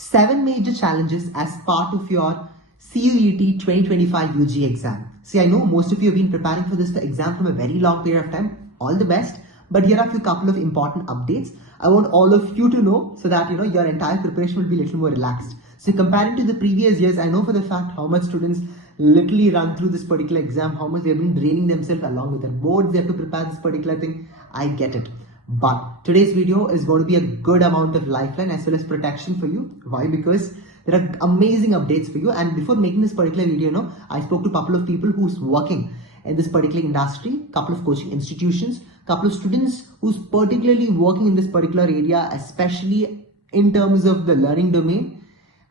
7 major challenges as part of your CUET 2025 UG exam. See, I know most of you have been preparing for this exam from a very long period of time. All the best. But here are a few couple of important updates. I want all of you to know so that your entire preparation will be a little more relaxed. So comparing to the previous years, I know for the fact how much students literally run through this particular exam, how much they've been draining themselves along with their boards. They have to prepare this particular thing. I get it. But today's video is going to be a good amount of lifeline as well as protection for you. Why? Because there are amazing updates for you. And before making this particular video, I spoke to a couple of people who's working in this particular industry, couple of coaching institutions, couple of students who's particularly working in this particular area, especially in terms of the learning domain.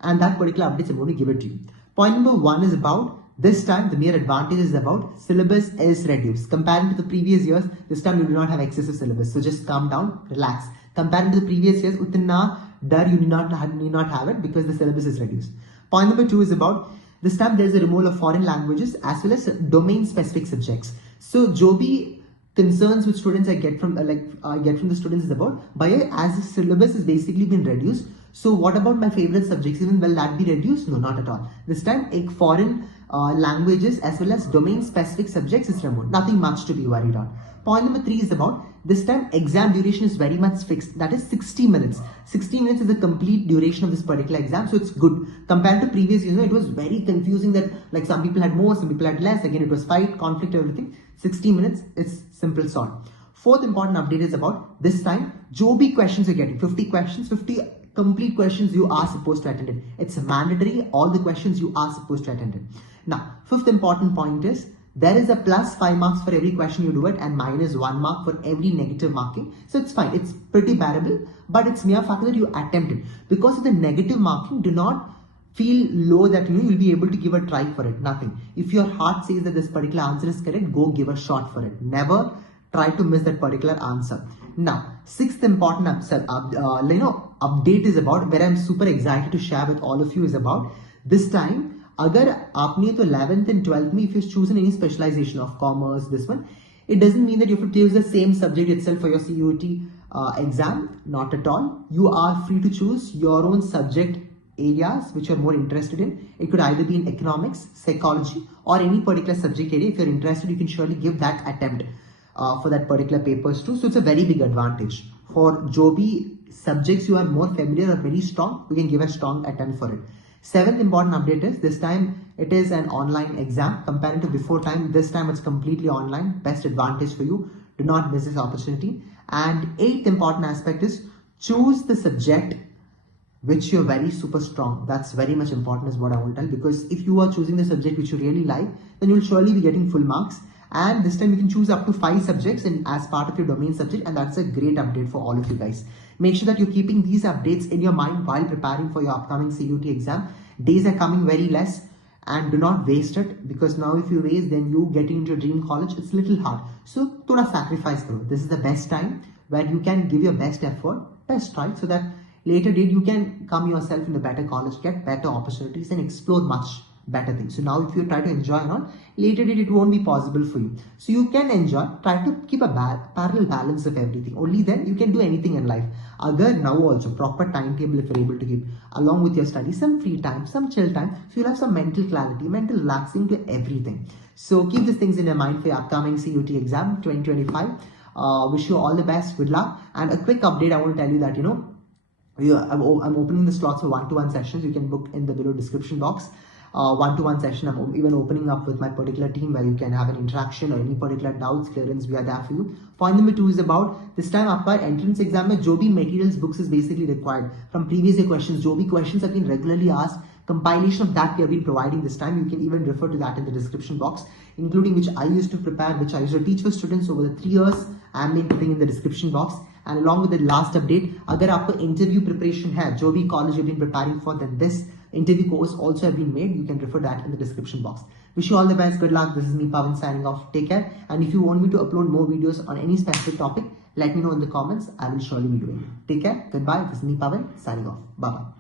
And that particular updates I'm going to give it to you. Point number 1 is about this time the mere advantage is about syllabus is reduced. Comparing to the previous years, this time you do not have excessive syllabus. So just calm down, relax. Comparing to the previous years, utna dar you need not have it because the syllabus is reduced. Point number 2 is about this time there is a removal of foreign languages as well as domain specific subjects. So jo bhi concerns which students I get from the students is about as the syllabus is basically been reduced. So what about my favorite subjects? Even will that be reduced? No, not at all. This time foreign languages as well as domain specific subjects is removed. Nothing much to be worried on. Point number 3 is about this time exam duration is very much fixed. That is 60 minutes. 60 minutes is the complete duration of this particular exam. So it's good. Compared to previous years, it was very confusing that like some people had more, some people had less. Again, it was fight, conflict, everything. 60 minutes, it's simple sort. Fourth important update is about this time, jo bhi questions you're getting. 50 questions, 50 complete questions you are supposed to attend it. It's mandatory. All the questions you are supposed to attend it. Now, fifth important point is there is a plus 5 marks for every question you do it and minus 1 mark for every negative marking. So it's fine. It's pretty bearable, but it's mere fact that you attempt it. Because of the negative marking, do not feel low that you'll be able to give a try for it. Nothing. If your heart says that this particular answer is correct, go give a shot for it. Never try to miss that particular answer. Now, sixth important update is about where I'm super excited to share with all of you is about this time. Agar aapne to 11th and 12th if you've chosen any specialization of commerce, this one, it doesn't mean that you have to choose the same subject itself for your CUET exam. Not at all. You are free to choose your own subject areas which you're more interested in. It could either be in economics, psychology, or any particular subject area. If you're interested, you can surely give that attempt for that particular papers too. So it's a very big advantage. For jo bhi subjects you are more familiar or very strong, you can give a strong attempt for it. Seventh important update is this time it is an online exam compared to before time. This time it's completely online. Best advantage for you. Do not miss this opportunity. And eighth important aspect is choose the subject which you're very super strong. That's very much important is what I want to tell, because if you are choosing the subject which you really like, then you'll surely be getting full marks. And this time you can choose up to 5 subjects as part of your domain subject, and that's a great update for all of you guys. Make sure that you're keeping these updates in your mind while preparing for your upcoming CUET exam. Days are coming very less and do not waste it, because now if you waste, then you getting into your dream college, it's a little hard. So thoda sacrifice karo. This is the best time where you can give your best effort, best try, so that later date you can come yourself in the better college, get better opportunities and explore much better things. So now if you try to enjoy and all, later date it won't be possible for you. So you can enjoy, try to keep a parallel balance of everything. Only then you can do anything in life. Agar now also proper timetable if you're able to keep along with your studies, some free time, some chill time. So you'll have some mental clarity, mental relaxing to everything. So keep these things in your mind for your upcoming CUET exam 2025. Wish you all the best. Good luck. And a quick update, I want to tell you that, I'm opening the slots for one-to-one sessions. You can book in the below description box. One-to-one session. I'm even opening up with my particular team where you can have an interaction or any particular doubts, clearance, we are there for you. Point number 2 is about this time aapka entrance exam mein jo bhi materials books is basically required from previous year questions. Jo bhi questions have been regularly asked, compilation of that we have been providing this time. You can even refer to that in the description box, including which I used to prepare, which I used to teach for students over the 3 years. I'm been putting in the description box. And along with the last update, agar aapko interview preparation hai, jo bhi college you've been preparing for, then this interview course also have been made. You can refer that in the description box. Wish you all the best. Good luck. This is me, Pavan, signing off. Take care. And if you want me to upload more videos on any specific topic, let me know in the comments. I will surely be doing it. Take care. Goodbye. This is me, Pavan, signing off. Bye-bye.